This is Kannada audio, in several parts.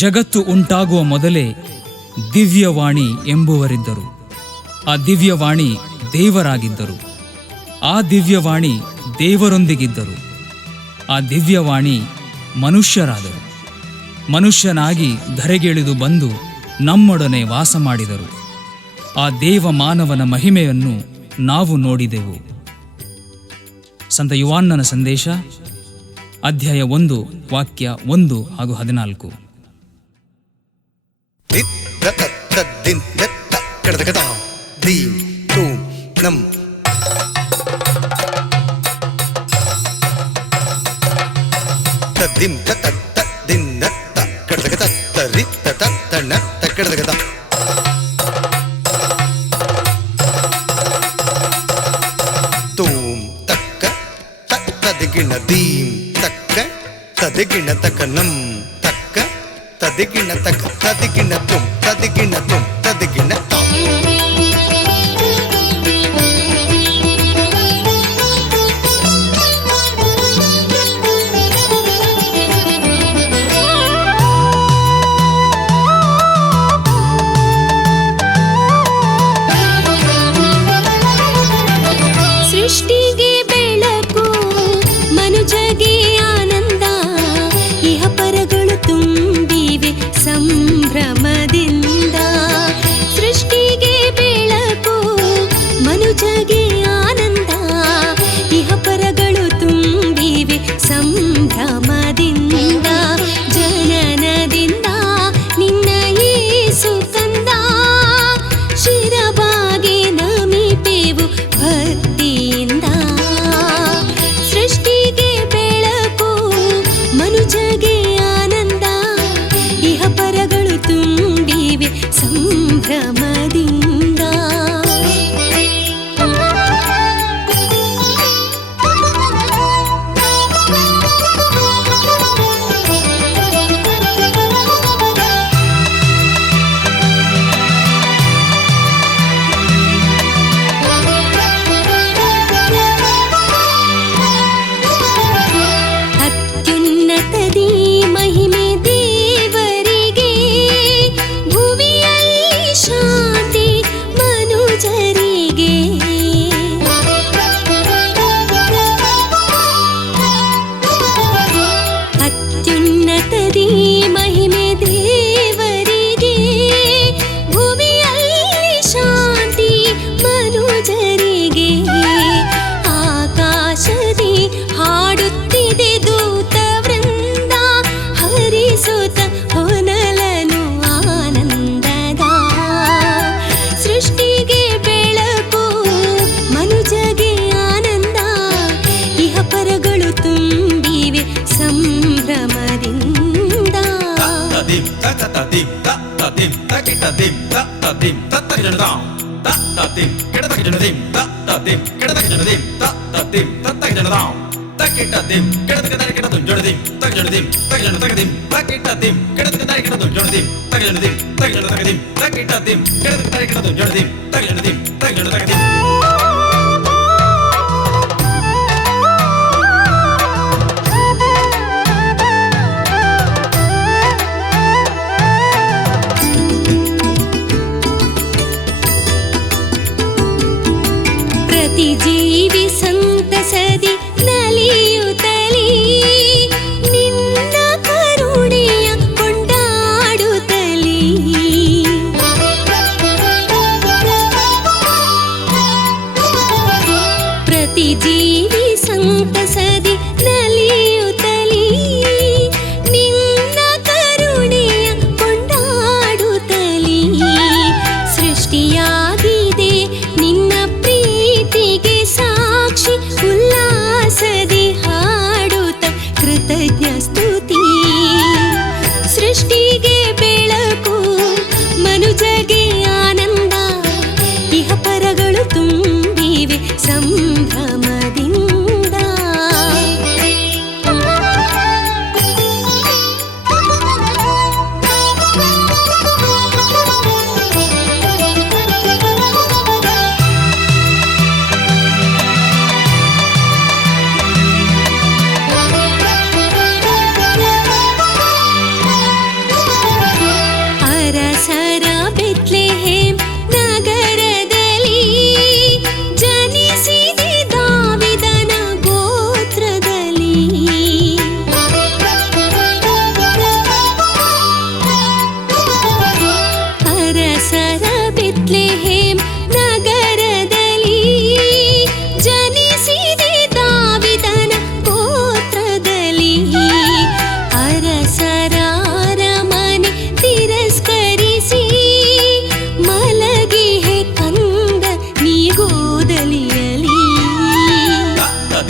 ಜಗತ್ತು ಉಂಟಾಗುವ ಮೊದಲೇ ದಿವ್ಯವಾಣಿ ಎಂಬುವರಿದ್ದರು. ಆ ದಿವ್ಯವಾಣಿ ದೇವರಾಗಿದ್ದರು. ಆ ದಿವ್ಯವಾಣಿ ದೇವರೊಂದಿಗಿದ್ದರು. ಆ ದಿವ್ಯವಾಣಿ ಮನುಷ್ಯರಾದರು. ಮನುಷ್ಯನಾಗಿ ಧರೆಗಿಳಿದು ಬಂದು ನಮ್ಮೊಡನೆ ವಾಸ ಮಾಡಿದರು. ಆ ದೇವ ಮಾನವನ ಮಹಿಮೆಯನ್ನು ನಾವು ನೋಡಿದೆವು. ಸಂತ ಯೋಹಾನನ ಸಂದೇಶ ಅಧ್ಯಾಯ 1 ವಾಕ್ಯ 1 ಹಾಗೂ 14. ತದಿಗಿಣ ತಕನಂ ತಕ್ಕ ತದಿಗಿಣ ತಕ ತದಿಗಿಣ ತುಂ ತದಿಗಿಣ ತುಂ ತದಿಗಿಣ ತಾ. ಸೃಷ್ಟಿಗೆ ಬೆಳಕು ಮನುಜಗೆ ಆನಂದ, ಇಹ ಪರಗಳು ತುಂಬಿವೆ ಸಂಭ್ರಮದಿಂದ. ಸೃಷ್ಟಿಗೆ ಬೆಳಕು ಮನುಜಗೆ ಆನಂದ, ಇಹ ಪರಗಳು ತುಂಬಿವೆ ಸಂಭ್ರಮದಿಂದ. ಜನನದಿಂದ ನಿನ್ನ ಯೇಸು ಕಂದ, ಶಿರಬಾಗಿ ನಮಿಪೆವು ಭಕ್ತಿಯಿಂದ. ಸೃಷ್ಟಿಗೆ ಬೆಳಕು ಮನುಜಗೆ ಆನಂದ, ಇಹ ಪರಗಳು ತುಂಬಿವೆ ಸಂಭ್ರಮದಿಂದ. ಅತ್ಯುನ್ನತದಿ ಮಹಿಮೆ ದೇವರಿಗೆ, ಭುವಿಯಲ್ಲಿ ಶಾಂತಿ ಮನುಜರಿಗೆ. ಅತ್ಯುನ್ನತದಿ ಮಹಿಮೆ ದೇವರಿಗೆ, ಭುವಿಯಲ್ಲಿ ಶಾಂತಿ ಮನುಜರಿಗೆ. ಆಕಾಶದಿ ಹಾಡುತ್ತಿದೆ ದೂತ ವೃಂದ, ಹರಿಸುತ್ತ ಹೊನಲನು ಆನಂದದ. ಸೃಷ್ಟಿಗೆ ಬೆಳಕು ಮನುಜಗೆ ಆನಂದ, ಇಹ ಪರಗಳು ತುಂಬಿವೆ ಸಂಭ್ರಮದಿಂದ. ತದಿಂ ತಕ ತದಿಂ ತದಿಂ ತಕಿಟದಿಂ ತದಿಂ ತತ್ತಗಿಜನದಾಂ ತದಿಂ ಕೆಡತಗಿಜನದಿಂ ತದಿಂ ಕೆಡತಗಿಜನದಿಂ ತದಿಂ ತತ್ತಗಿಜನದಾಂ ತಕಿಟದಿಂ ಕೆಡತಗಿಜನದಿಂ ಜೊಡದಿಂ ತಗಿಜನದಿಂ ತಗಿಜನ ತಗದಿಂ ತಕಿಟದಿಂ ಕೆಡತಗಿಜನದಿಂ ಜೊಡದಿಂ ತಗಿಜನದಿಂ ತಗಿಜನ ತಗದಿಂ ತಕಿಟದಿಂ ಕೆಡತಗಿಜನದಿಂ ಜೊಡದಿಂ ತಗಿಜನದಿಂ ತಗಿಜನ ತಗದಿಂ. ಪ್ರತಿ ಜೀವಿ ಸಂತಸದಿ ನಲಿಯುತ್ತಲೀ, ನಿನ್ನ ಕರುಣೆಯ ಕೊಂಡಾಡುತ್ತಲೀ. ಪ್ರತಿ ಜೀವಿ ಸಂತಸದಿ ನಲಿಯುತ್ತಲೀ, ನಿನ್ನ ಕರುಣೆಯ ಕೊಂಡಾಡುತ್ತಲೀ. ಸೃಷ್ಟಿಯಾಗಿದೆ ನಿನ್ನ ಪ್ರೀತಿಗೆ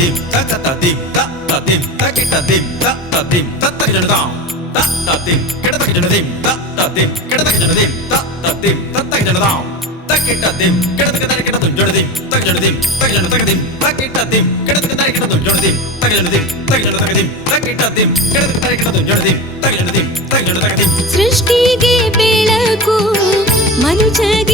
dim taka ta dim ta dim takita dim ta dim tattakijanadam ta dim kedatakijandim ta dim kedatakijandim ta dim tattakijanadam takita dim kedatakijanadum jonadim takijandim takijanadadim takita dim kedatakijanadum jonadim takijandim takijanadadim takita dim kedatakijanadum jonadim takijandim takijanadadim ಸೃಷ್ಟಿಗೆ ಬೆಳಕು ಮನುಜಗೆ